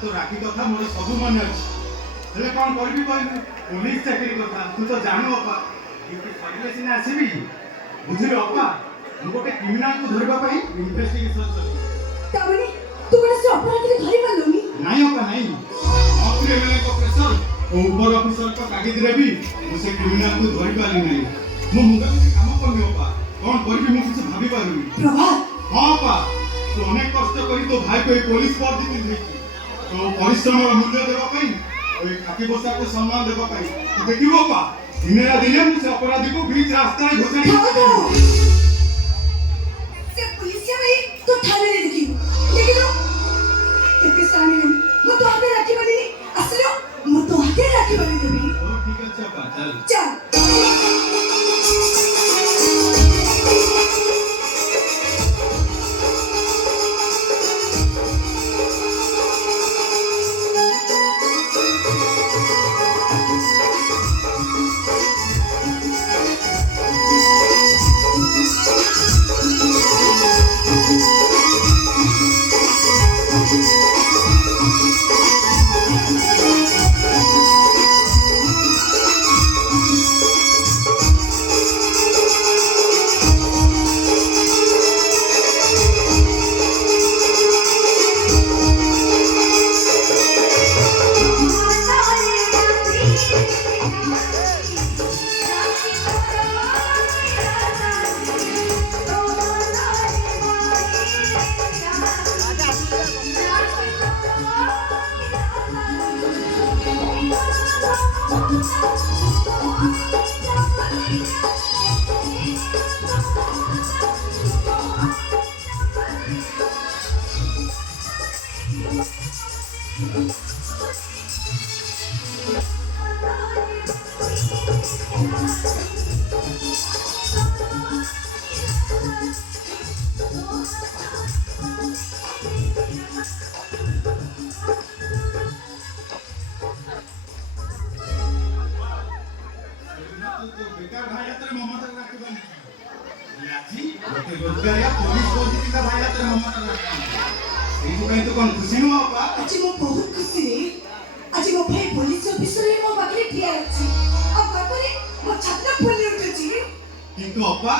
तो राखी कथा मोर सब मन अच्छी हेले कौन करबी कहबे पुलिस चाकरी कथा तू तो जानू अपा ड्यूटी सरिले सिना आसीबी बुझिले अपा मु गोटे क्रिमिनल को धरबा पई इन्वेस्टिगेशन चली तामने तू बड़ा से अपराधी को धरि पालुनी नहीं अपा नहीं अपने मेले को प्रेशर ओ ऊपर ऑफिसर को कागज देबी मु से क्रिमिनल को धरि पाली नहीं मु मुंडा में काम करबी अपा कौन करबी मु किछ भाबी पारुनी प्रभा हां अपा तो अनेक कष्ट करी तो भाई को पुलिस पर दी थी तो परिश्रम मूल्य देबा पई ओई खाकी बसा को सम्मान देबा पई तू देखिबो पा दिनेरा दिने मु से अपराधी को बीच रास्ता रे घुसड़ी से पुलिस भाई तो थाने ले देखी लेकिन केते सामने मु तो आते राखी बनी असलो मु तो आते राखी बनी देबी ओ ठीक है अपा चल चल बेकार भाई तेरे मम्मा तक राखी बन लाजी ते रोजगार या पुलिस बोलती कि भाई तेरे मम्मा तक राखी एई कहीं तो कौन खुशी नु अपा आज मो बहुत खुशी रे आज मो भाई पुलिस ऑफिसर रे मो बाकरे ठिया अछि अब बाकरे मो छात्र फुली उठछि किंतु अपा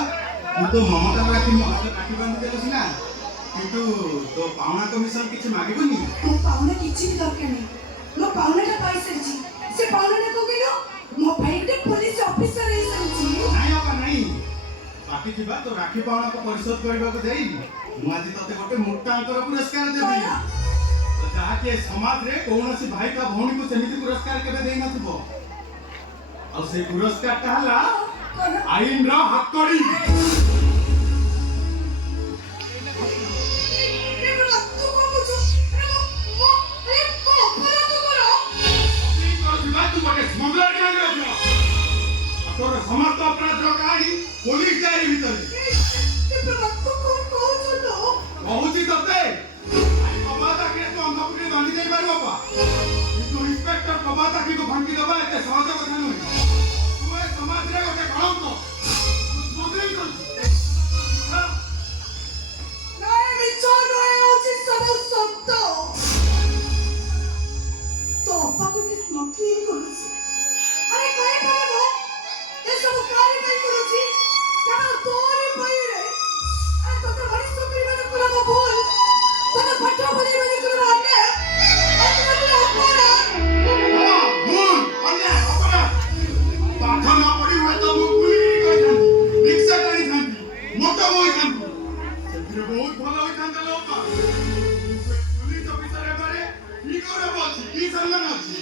तू तो मम्मा तक राखी मो हाथ राखी बांध देलस ना किंतु तो पावना कमिशन किछ मागिबनी मो पावना किछि भी दरकार नै मो पावनाटा पाई सरछि से पावनाटा को गेलो मो भाई के पुलिस ऑफिसर रे सरछि नहीं अपा नहीं बाकी थिबा तो राखी पावना को परिशोध करबा को देई मु आज तते गोटे मोटा अंकर पुरस्कार देबी तो जाके समाज रे कोनोसी भाई का भौणी को सेमिति पुरस्कार केबे देई नथबो आ से पुरस्कार ता हला आईन रा हक्कड़ी तोर समस्त अपराध रो कहानी पुलिस डायरी भीतर बहुत ही तते कबाता के तो अंधपुरी बांधी दे पारो बापा किंतु इंस्पेक्टर कबाता की को भांगी दबा एते सहज कथा नहीं तू ए समाज रे गोटे कलंक बदली कर नहीं मिचो नय होछि सब सत्य तो पाकुते नथी करूछि अरे कहे पाबो ये सब कार्य नहीं करूछि केवल तोरी पईरे अरे तो बड़ी सुपरी मन को बोल तने पट्टा बनी बनी कर मारने अरे अपना बोल अन्य अपना पाठ ना पड़ी हुए तो मु पुलिस कर थांती रिक्शा करी थांती मोटो होई थांती सेतिर बहुत भलो होई थांता लोक पुलिस ऑफिसर बारे की करे बोलछि की सम्मान अछि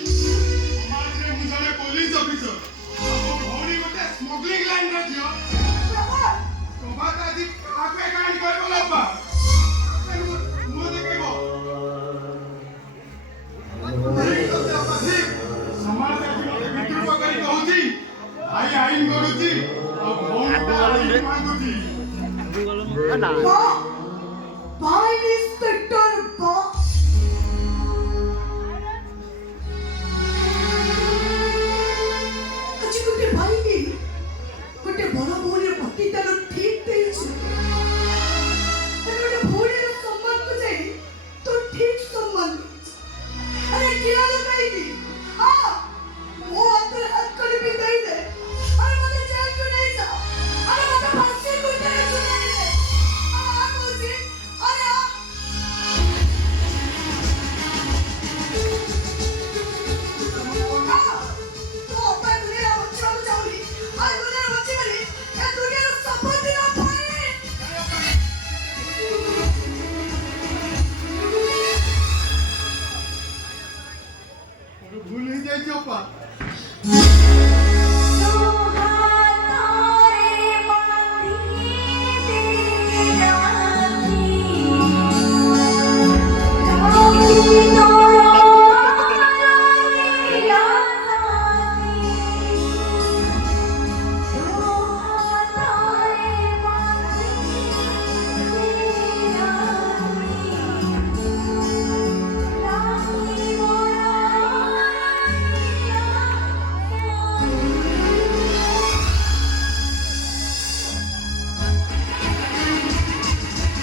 समाज रे मु जने पुलिस ऑफिसर अब भौणी गोटे स्मगलिंग लाइन रे जियो कबाता जी आके कांड करबो लब्बा मु देखबो समाज रे विद्रोह करी कहूची भाई आईन करूची और भौणी आईन मांगुची बा इंस्पेक्टर बा